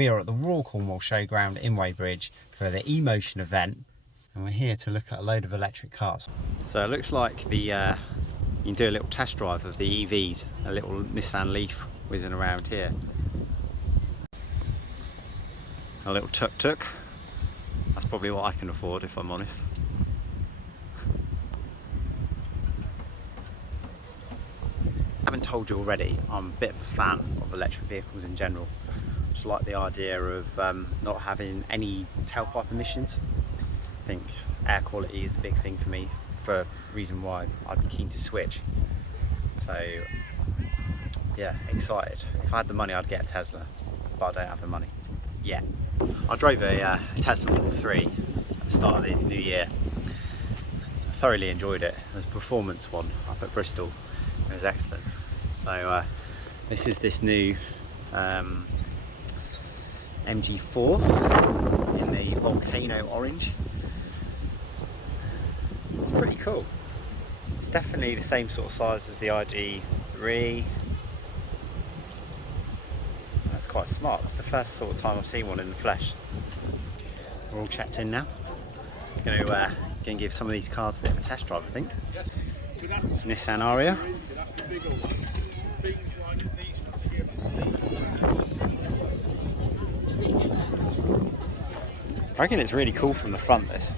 we are at the Royal Cornwall Showground in Wadebridge for the eMotion event, and we're here to look at a load of electric cars. So it looks like you can do a little test drive of the EVs, a little Nissan Leaf whizzing around here. A little tuk-tuk. That's probably what I can afford, if I'm honest. I haven't told you already, I'm a bit of a fan of electric vehicles in general. Just like the idea of not having any tailpipe emissions. I think air quality is a big thing for me, for a reason why I'd be keen to switch. So yeah, excited. If I had the money I'd get a Tesla, but I don't have the money yet. I drove a Tesla Model 3 at the start of the new year. I thoroughly enjoyed it. It was a performance one up at Bristol. It was excellent. So this is this new MG4 in the volcano orange. It's pretty cool. It's definitely the same sort of size as the ID3. That's quite smart. That's the first sort of time I've seen one in the flesh. We're all checked in now. Going to give some of these cars a bit of a test drive, I think. Nissan Ariya. I reckon it's really cool from the front, this.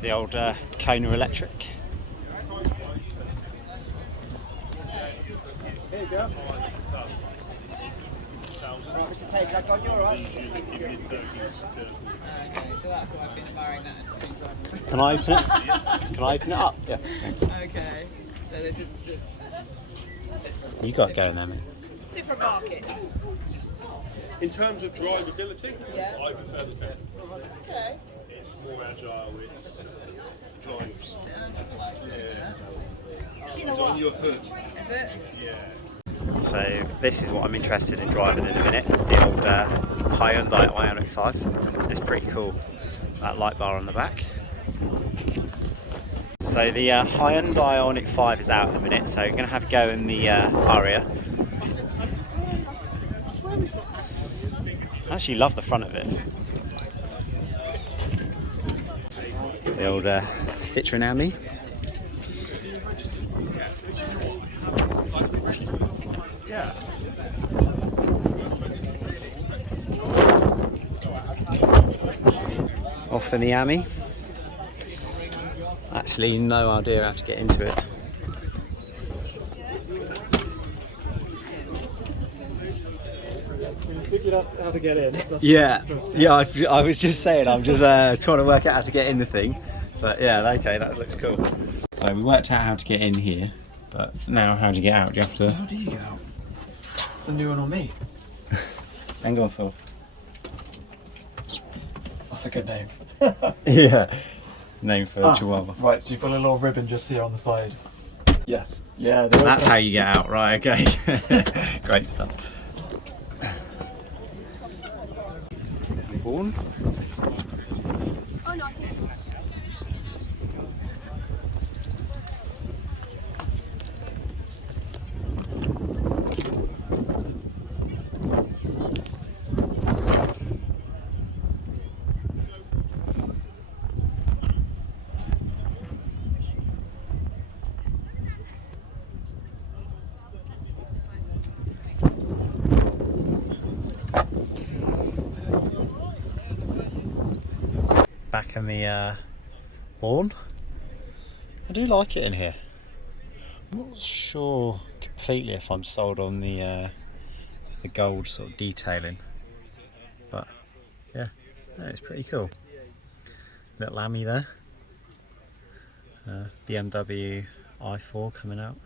The old Kona electric. Here you go. Mr. Taste, that got you alright? Okay, so that's what I've been admiring that. Can I open it? Can I open it up? Yeah, thanks. Okay, so this is just You got it going there, mate. different market. In terms of drivability, Yeah. I prefer the 10. Okay. It's more agile, it drives. You know It's on what? your hood. Is it? Yeah. So this is what I'm interested in driving in a minute. It's the old Hyundai Ioniq 5. It's pretty cool. That light bar on the back. So the Hyundai Ioniq 5 is out in a minute, so we're going to have a go in the Ariya. I actually love the front of it. The old Citroen Ami. Yeah. Off in the Ami. Actually, no idea how to get into it. We figured out how to get in. So Yeah, I was just saying, I'm just trying to work out how to get in the thing. But yeah, okay, that looks cool. So we worked out how to get in here, but now how do you get out? Do you have to... How do you get out? It's a new one on me. Hang on, Phil. That's a good name. Yeah, name for Chihuahua. Right, so you've got a little ribbon just here on the side. Yes. Yeah. That's how you get out, right? Okay. Great stuff. Born. Oh no, I can't. Back in the lawn. I do like it in here. I'm not sure completely if I'm sold on the gold sort of detailing, but yeah, no, it's pretty cool. Little Ami there. BMW i4 coming out.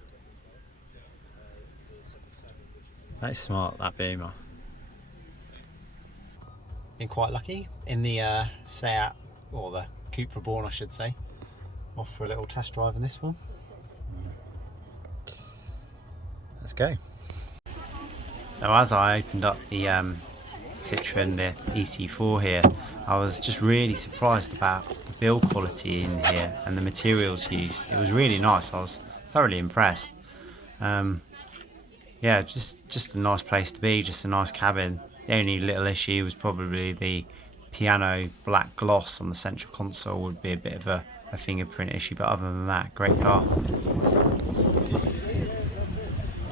That is smart, that Beamer. Been quite lucky in the Seat, or the Coupe Reborn I should say. Off for a little test drive in this one. Let's go. So as I opened up the Citroen, the EC4 here, I was just really surprised about the build quality in here and the materials used. It was really nice. I was thoroughly impressed. Yeah, just a nice place to be, just a nice cabin. The only little issue was probably the piano black gloss on the central console would be a bit of a fingerprint issue, but other than that, great car.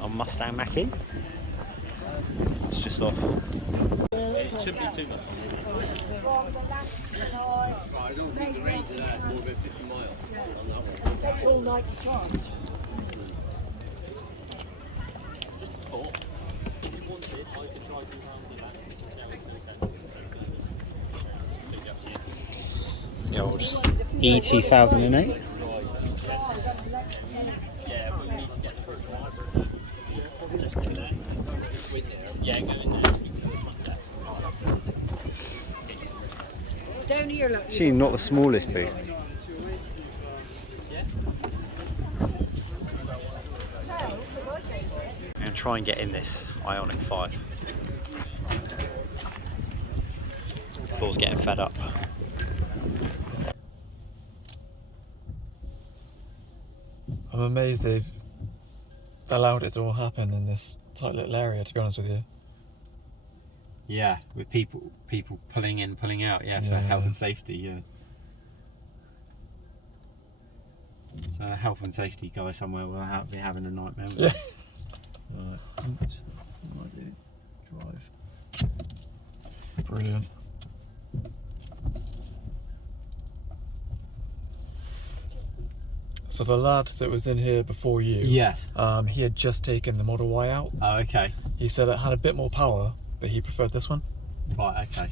On Mustang Mackie. It's just off. It shouldn't be too much. I don't think the range of that more than 50 miles. It takes all night to charge. Just talk. If you wanted, I could drive you around the land and see how it's going to The old E2008. Yeah, we need to get the first one. Just go there. Go in there. Yeah, go in there. Down here, look. Actually, not the smallest boot. I'm going to try and get in this Ioniq 5. Thor's getting fed up. I'm amazed they've allowed it to all happen in this tight little area, to be honest with you. Yeah, with people pulling in, pulling out, yeah, for health and safety, yeah. So a health and safety guy somewhere will be having a nightmare. Yeah. Right. Might do. Drive. Brilliant. So the lad that was in here before you, Yes. he had just taken the Model Y out. Oh, okay. He said it had a bit more power, but he preferred this one. Right, okay.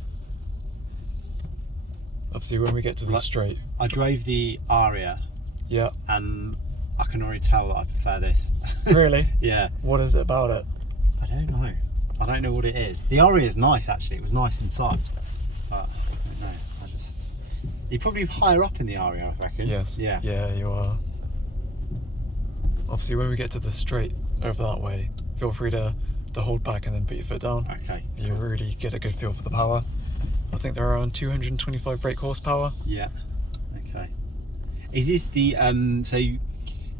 Obviously, when we get to the Right. straight, I drove the Aria yeah. and I can already tell that I prefer this. Really? Yeah. What is it about it? I don't know. I don't know what it is. The Aria is nice, actually. It was nice inside. But I don't know. You're probably higher up in the Aria, I reckon. Yes. Yeah. Yeah, you are. Obviously, when we get to the straight over that way, feel free to hold back and then put your foot down. Okay. You really get a good feel for the power. I think they're around 225 brake horsepower. Yeah. Okay. Is this the so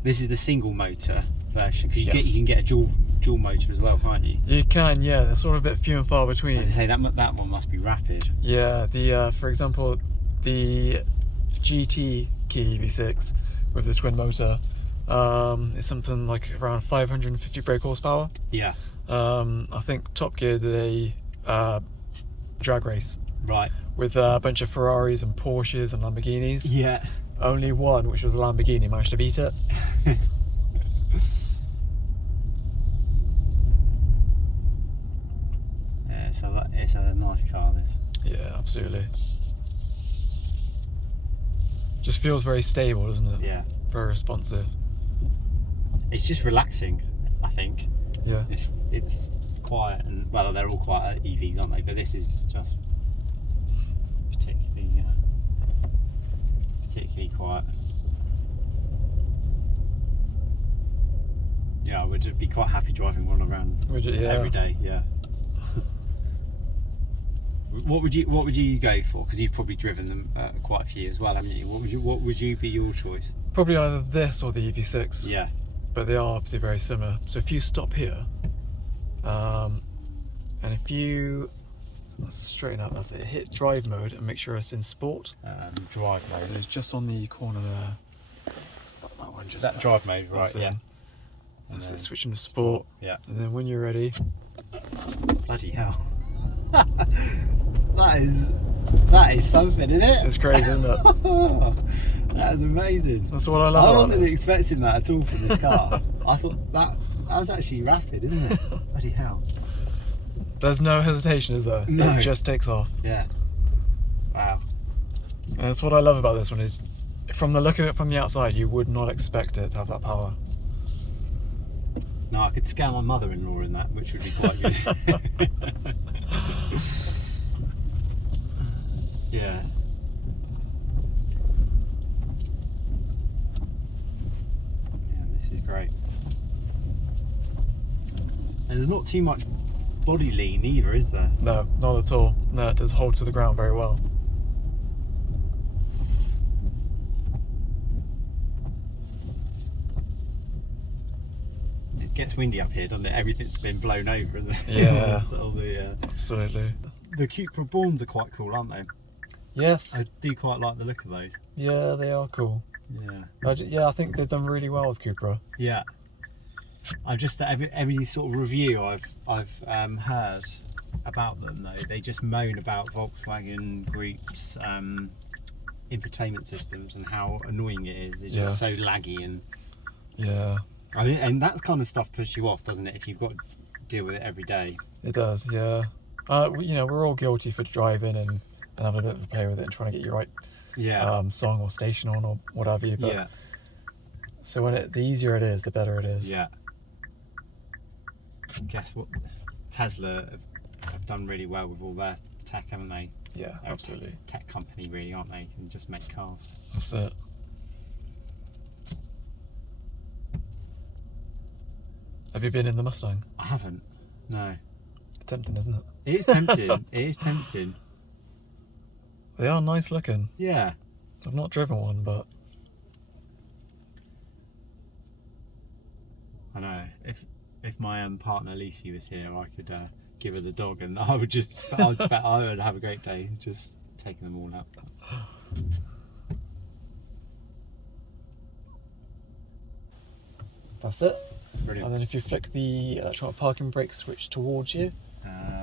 this is the single motor version? Because Yes. you can get a dual motor as well, can't you? You can, yeah. They're sort of a bit few and far between. As I say, that one must be rapid. Yeah. The for example, the GT Key V6 with the twin motor is something like around 550 brake horsepower. Yeah. I think Top Gear did a drag race Right. with a bunch of Ferraris and Porsches and Lamborghinis. Yeah. Only one, which was a Lamborghini, managed to beat it. Yeah, it's a nice car, this. Yeah, absolutely. Just feels very stable, doesn't it? Yeah. Very responsive. It's just relaxing, I think. Yeah. It's quiet, and well, they're all quiet EVs, aren't they? But this is just particularly quiet. Yeah, I would be quite happy driving one around Would you? Yeah. every day. Yeah. What would you go for? Because you've probably driven them quite a few as well, haven't you? What would you be your choice? Probably either this or the EV6. Yeah. But they are obviously very similar. So if you stop here, and if you let's straighten out, that's it. Hit drive mode and make sure it's in sport. Drive mode. So it's just on the corner there. That one just. That drive mode, right? That's it. Yeah. That's it. Switching to sport. Yeah. And then when you're ready, Bloody hell. That is something, isn't it? it's crazy, isn't it? That is amazing. That's what I love I about wasn't this. expecting that at all from this car. I thought that was actually rapid, isn't it? Bloody hell. There's no hesitation, is there? No. It just takes off. Yeah. Wow. And that's what I love about this one is, from the look of it from the outside, you would not expect it to have that power. No, I could scam my mother-in-law in that, which would be quite good. Yeah. Yeah, this is great. And there's not too much body lean either, is there? No, not at all. No, it does hold to the ground very well. gets windy up here, doesn't it? Everything's been blown over, isn't it? Yeah. So Absolutely. the Cupra Borns are quite cool, aren't they? Yes. I do quite like the look of those. Yeah, they are cool. Yeah. Yeah, I think they've done really well with Cupra. Yeah. I've just every sort of review I've heard about them though, they just moan about Volkswagen Group's infotainment systems and how annoying it is. It's just so laggy, and yeah, I mean, and that kind of stuff puts you off, doesn't it? If you've got to deal with it every day. it does. Yeah. You know, we're all guilty for driving and having a bit of a play with it and trying to get your right song or station on or whatever. But Yeah. so when the easier it is, the better it is. Yeah. Guess what? Tesla have done really well with all their tech, haven't they? Yeah, They're absolutely. a tech company, really, aren't they? Can just make cars. That's it. Have you been in the Mustang? I haven't. No. Tempting, isn't it? It is tempting. It is tempting. They are nice looking. Yeah. I've not driven one, but I know. If my partner Lucy was here, I could give her the dog, and I would I would have a great day just taking them all out. that's it. Brilliant. And then if you flick the electronic parking brake switch towards you,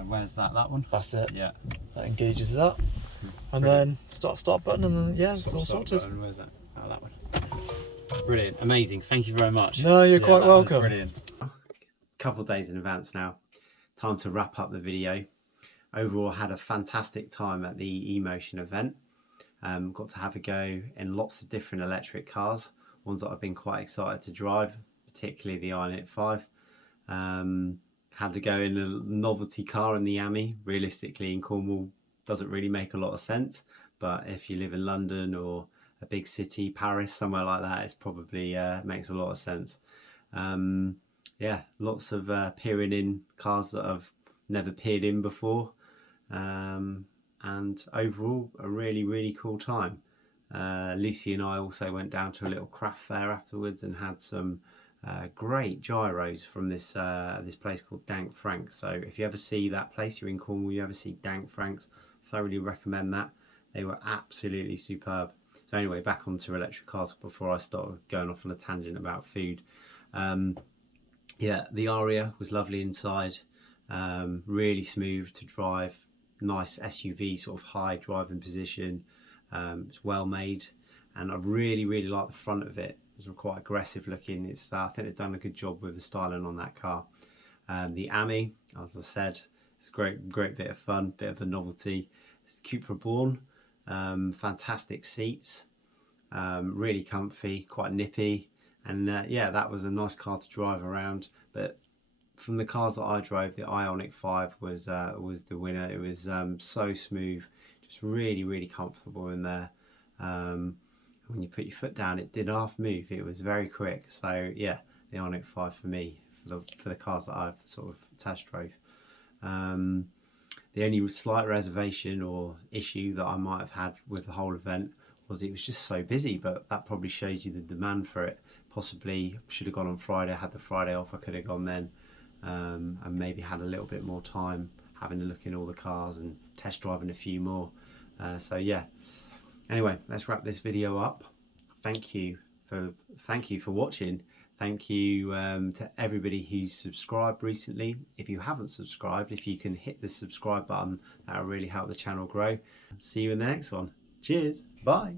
Where's that one? that's it. Yeah. That engages that. And Brilliant. then start button, and then yeah, it's all sorted. Button. Where's that? Oh, that one. Brilliant. Amazing. Thank you very much. No, you're quite that was welcome. Brilliant. Couple of days in advance now. Time to wrap up the video. Overall, had a fantastic time at the eMotion event. Got to have a go in lots of different electric cars, ones that I've been quite excited to drive, particularly the Ioniq 5. Had to go in a novelty car in the AMI. Realistically, in Cornwall, doesn't really make a lot of sense, but if you live in London or a big city, Paris, somewhere like that, it's probably makes a lot of sense. Yeah, lots of peering in cars that I've never peered in before, and overall a really cool time. Lucy and I also went down to a little craft fair afterwards and had some great gyros from this place called Dank Frank's. So if you ever see that place, you're in Cornwall, you ever see Dank Frank's, thoroughly recommend that. They were absolutely superb. So anyway, back onto electric cars before I start going off on a tangent about food. Yeah, the Aria was lovely inside, really smooth to drive, nice SUV sort of high driving position. It's well made, and I really like the front of it. It's quite aggressive looking. It's I think they've done a good job with the styling on that car. The AMI, as I said, it's great bit of fun, bit of a novelty. It's Cupra Born, fantastic seats, really comfy, quite nippy, and yeah, that was a nice car to drive around. But from the cars that I drove, the Ioniq 5 was the winner. It was so smooth, just really comfortable in there. When you put your foot down, it did half move. It was very quick. So yeah, the Ioniq 5 for me, for the cars that I've sort of test drove. The only slight reservation or issue that I might have had with the whole event was it was just so busy, but that probably shows you the demand for it. Possibly should have gone on Friday, had the Friday off, I could have gone then, and maybe had a little bit more time having a look in all the cars and test driving a few more. So yeah, anyway, let's wrap this video up. Thank you for watching. Thank you to everybody who's subscribed recently. If you haven't subscribed, if you can hit the subscribe button, that'll really help the channel grow. See you in the next one. Cheers. Bye.